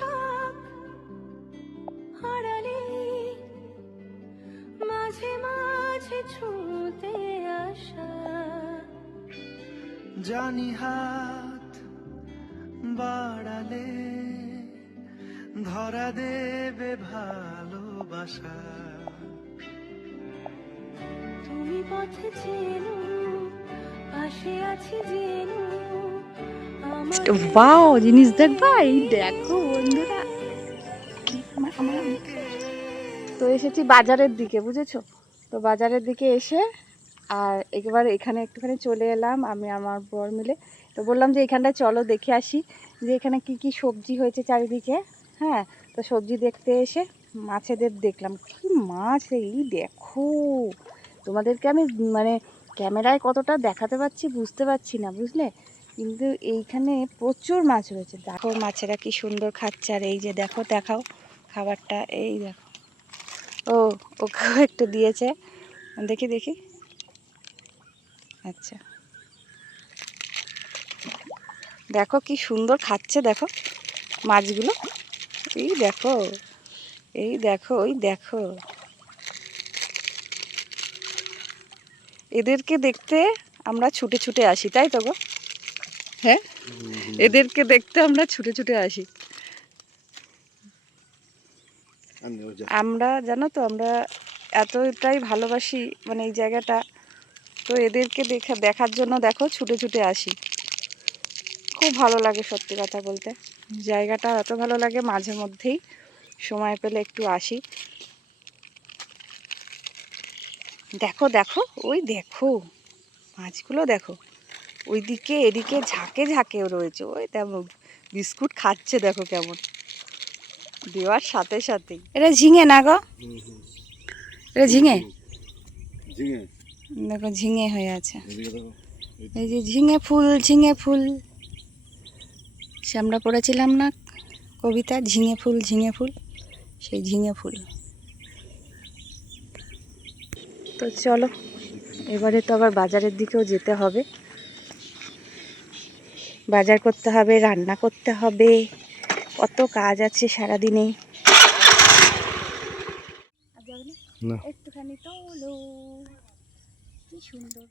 থাক হারালে মাঝে মাঝে ছুঁতে আসা, জানি হাত বাড়ালে ধরা দেবে ভালোবাসা। তুমি পথে চেনো, পাশে আছি জেনো। ওয়াও, জিনিস দেখবা? এই দেখো বন্ধুরা, তো এসেছি বাজারের দিকে, বুঝেছো? তো বাজারের দিকে এসে আর একবার এখানে একটুখানি চলে এলাম আমি আমার বর মিলে। তো বললাম যে এখানটায় চলো দেখে আসি যে এখানে কি কি সবজি হয়েছে চারিদিকে। হ্যাঁ, তো সবজি দেখতে এসে মাছেদের দেখলাম, কি মাছ এই দেখো। তোমাদেরকে আমি মানে ক্যামেরায় কতটা দেখাতে পারছি বুঝতে পারছি না, বুঝলে, কিন্তু এইখানে প্রচুর মাছ রয়েছে। দেখো মাছেরা কি সুন্দর খাচ্ছে। আর এই যে দেখো, দেখাও খাবারটা, এই দেখো। ও, ওকেও একটু দিয়েছে, দেখি দেখি। আচ্ছা, দেখো কি সুন্দর খাচ্ছে, দেখো মাছগুলো। এই দেখো, এই দেখো, ওই দেখো। এদেরকে দেখতে আমরা ছুটে ছুটে আসি, তাই তো গো? হ্যাঁ, এদেরকে দেখতে আমরা ছুটে ছুটে আসি। আমরা জানো তো, আমরা এতটাই ভালোবাসি মানে এই জায়গাটা। তো এদেরকে দেখার জন্য দেখো ছুটে ছুটে আসি। খুব ভালো লাগে সত্যি কথা বলতে, জায়গাটা এত ভালো লাগে। মাঝে মধ্যেই সময় পেলে একটু আসি। দেখো দেখো, ওই দেখো মাছগুলো, দেখো ওইদিকে এদিকে ঝাঁকে ঝাঁকেও রয়েছে। ওই তেমন বিস্কুট খাচ্ছে, দেখো কেমন দেওয়ার সাথে সাথেই। এটা ঝিঙে না গো? এটা ঝিঙে, দেখো ঝিঙে হয়ে আছে। এই যে ঝিঙে ফুল, ঝিঙে ফুল, সে আমরা পড়েছিলাম না কবিতা, ঝিঙে ফুল ঝিঙে ফুল, সেই ঝিঙে ফুল। তো চলো এবারে তো আবার বাজারের দিকেও যেতে হবে, বাজার করতে হবে, রান্না করতে হবে, কত কাজ আছে সারাদিনে। একটুখানি তোলো, কি সুন্দর।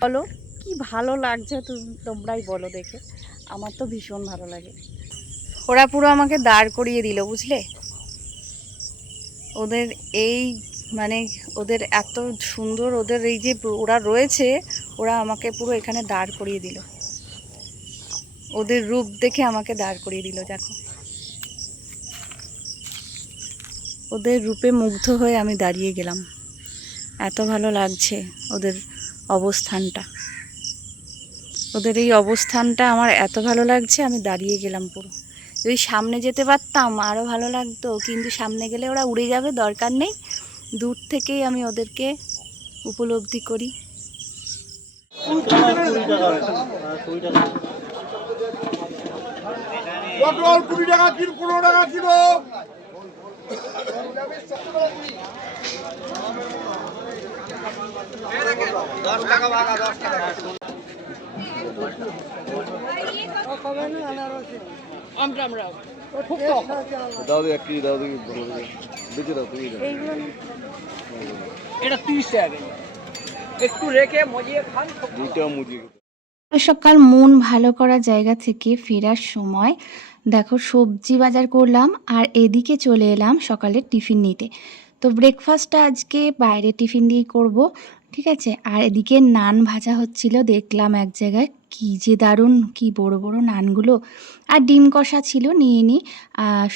বলো কি ভালো লাগছে, তোমরাই বলো দেখে। আমার তো ভীষণ ভালো লাগে। ওরা পুরো আমাকে দাঁড় করিয়ে দিল, বুঝলে। ওদের এই মানে ওদের এত সুন্দর, ওদের এই যে ওরা রয়েছে, ওরা আমাকে পুরো এখানে দাঁড় করিয়ে দিল। ওদের রূপ দেখে আমাকে দাঁড় করিয়ে দিল, দেখো। ওদের রূপে মুগ্ধ হয়ে আমি দাঁড়িয়ে গেলাম। এত ভালো লাগছে ওদের অবস্থানটা, ওদের এই অবস্থানটা আমার এত ভালো লাগছে, আমি দাঁড়িয়ে গেলাম পুরো। যদি সামনে যেতে পারতাম আরও ভালো লাগতো, কিন্তু সামনে গেলে ওরা উড়ে যাবে, দরকার নেই। দূর থেকেই আমি ওদেরকে উপলব্ধি করি। পটল 20 টাকা কিলো, 15 টাকা কিলো। দাও এক কেজি দাও, বেঁচে দাও তুমি। এটা 30 টাকা, একটু রেখে মজিয়ে খান। দুইটা মুজিয়ে সকাল মন ভালো করা জায়গা থেকে ফেরার সময় দেখো সবজি বাজার করলাম, আর এদিকে চলে এলাম সকালের টিফিন নিতে। তো ব্রেকফাস্টটা আজকে বাইরে টিফিন দিয়েই করব, ঠিক আছে। আর এদিকে নান ভাজা হচ্ছিল, দেখলাম এক জায়গায়, কি যে দারুণ, কি বড় বড় নানগুলো। আর ডিম কষা ছিল, নিয়ে নিই।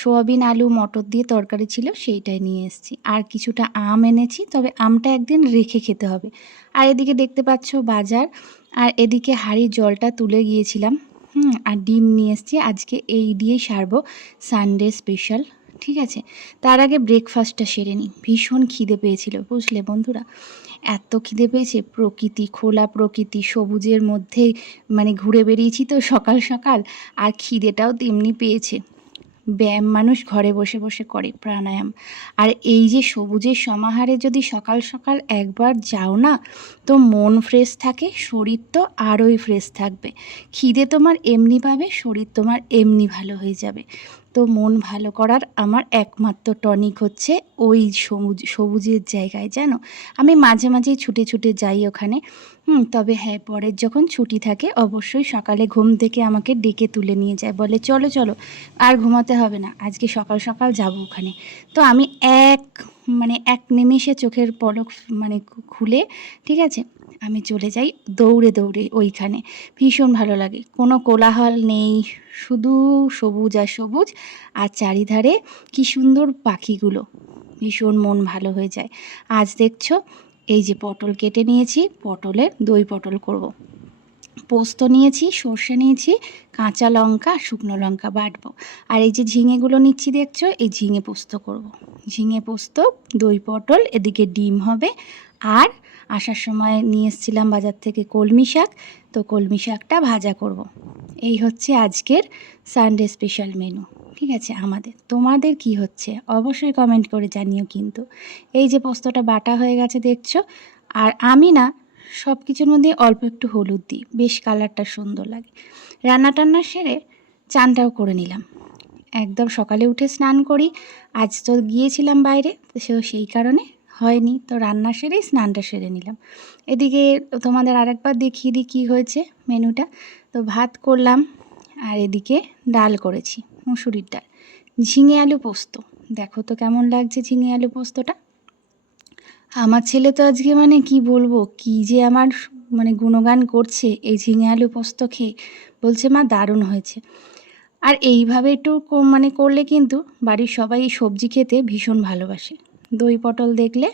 সোয়াবিন আলু মটর দিয়ে তরকারি ছিল, সেইটাই নিয়ে এসেছি। আর কিছুটা আম এনেছি, তবে আমটা একদিন রেখে খেতে হবে। আর এদিকে দেখতে পাচ্ছ বাজার, আর এদিকে হাঁড়ির জলটা তুলে গিয়েছিলাম। আর ডিম নিয়ে এসেছি, আজকে এই দিয়েই সারবো, সানডে স্পেশাল, ঠিক আছে। তার আগে ব্রেকফাস্টটা সেরে নিই, ভীষণ খিদে পেয়েছিল, বুঝলে বন্ধুরা। এত খিদে পেয়েছে, প্রকৃতি, খোলা প্রকৃতি, সবুজের মধ্যে মানে ঘুরে বেরিয়েছি তো সকাল সকাল, আর খিদেটাও তেমনি পেয়েছে। ব্যায়াম মানুষ ঘরে বসে বসে করে, প্রাণায়াম। আর এই যে সবুজের সমাহারে যদি সকাল সকাল একবার যাও না, তো মন ফ্রেশ থাকে, শরীর তো আরোই ফ্রেশ থাকবে। খিদে তোমার এমনি পাবে, শরীর তোমার এমনি ভালো হয়ে যাবে। তো মন ভালো করার আমার একমাত্র টনিক হচ্ছে ওই সবুজের জায়গায়, জানো। আমি মাঝে মাঝেই ছুটে ছুটে যাই ওখানে। তবে হ্যাঁ, পরের যখন ছুটি থাকে অবশ্যই সকালে ঘুম থেকে আমাকে ডেকে তুলে নিয়ে যায়, বলে চলো চলো আর ঘুমাতে হবে না, আজকে সকাল সকাল যাবো ওখানে। তো আমি এক নিমেষে চোখের পলক খুলে, ঠিক আছে, আমি চলে যাই দৌড়ে দৌড়ে ওইখানে। ভীষণ ভালো লাগে, কোনো কোলাহল নেই, শুধু সবুজ আর সবুজ, আর চারিধারে কি সুন্দর পাখিগুলো, ভীষণ মন ভালো হয়ে যায়। আজ দেখছো এই যে পটল কেটে নিয়েছি, পটলের দই পটল করব। পোস্ত নিয়েছি, সর্ষে নিয়েছি, কাঁচা লঙ্কা, শুকনো লঙ্কা বাটবো। আর এই যে ঝিঙেগুলো নিচ্ছি দেখছো, এই ঝিঙে পোস্ত করব। ঝিঙে পোস্ত, দই পটল, এদিকে ডিম হবে। আর আসার সময় নিয়ে এসেছিলাম বাজার থেকে কলমি শাক, তো কলমি শাকটা ভাজা করব। এই হচ্ছে আজকের সানডে স্পেশাল মেনু, ঠিক আছে আমাদের। তোমাদের কি হচ্ছে অবশ্যই কমেন্ট করে জানিও কিন্তু। এই যে পোস্তটা বাটা হয়ে গেছে দেখছো। আর আমি না সব কিছুর মধ্যে অল্প একটু হলুদ দিই, বেশ কালারটা সুন্দর লাগে। রান্না টান্না সেরে চানটাও করে নিলাম, একদম সকালে উঠে স্নান করি। আজ তো গিয়েছিলাম বাইরে, তো সেই কারণে হয়নি, তো রান্না সেরেই স্নানটা সেরে নিলাম। এদিকে তোমাদের আরেকবার দেখিয়ে দিই কী হয়েছে মেনুটা। তো ভাত করলাম, আর এদিকে ডাল করেছি, মুসুরির ডাল, ঝিঙে আলু পোস্ত। দেখো তো কেমন লাগছে ঝিঙে আলু পোস্তটা। আমার ছেলে তো আজকে কি বলবো, কি যে আমার গুণগান করছে এই ঝিঙে আলু পোস্ত খেয়ে, বলছে মা দারুণ হয়েছে। আর এইভাবে একটু করলে কিন্তু বাড়ির সবাই এই সবজি খেতে ভীষণ ভালোবাসে। দই পটল দেখলে,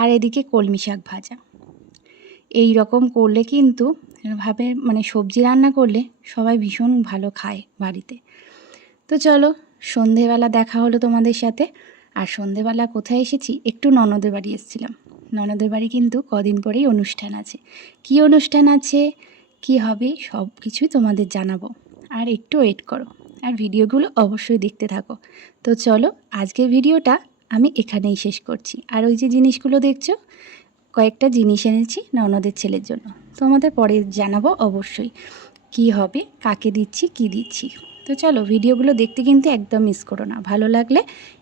আর এদিকে কলমি শাক ভাজা, এই রকম করলে কিন্তু সবজি রান্না করলে সবাই ভীষণ ভালো খায় বাড়িতে। তো চলো, সন্ধেবেলা দেখা হলো তোমাদের সাথে। আর সন্ধেবেলা কোথায় এসেছি, একটু ননদের বাড়ি এসেছিলাম। ননদের বাড়ি কিন্তু কদিন পরেই অনুষ্ঠান আছে। কী অনুষ্ঠান আছে, কি হবে, সব কিছুই তোমাদের জানাবো। আর একটু ওয়েট করো, আর ভিডিওগুলো অবশ্যই দেখতে থাকো। তো চলো, আজকের ভিডিওটা আমি এখানেই শেষ করছি। আর ওই যে জিনিসগুলো দেখছো, কয়েকটা জিনিস এনেছি ননদের ছেলের জন্য, তোমাদের পরে জানাবো অবশ্যই কি হবে, কাকে দিচ্ছি, কি দিচ্ছি। তো চলো, ভিডিওগুলো দেখতে কিন্তু একদম মিস করো না। ভালো লাগলে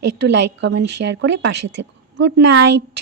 একটু লাইক কমেন্ট শেয়ার করে পাশে থেকো। Good night.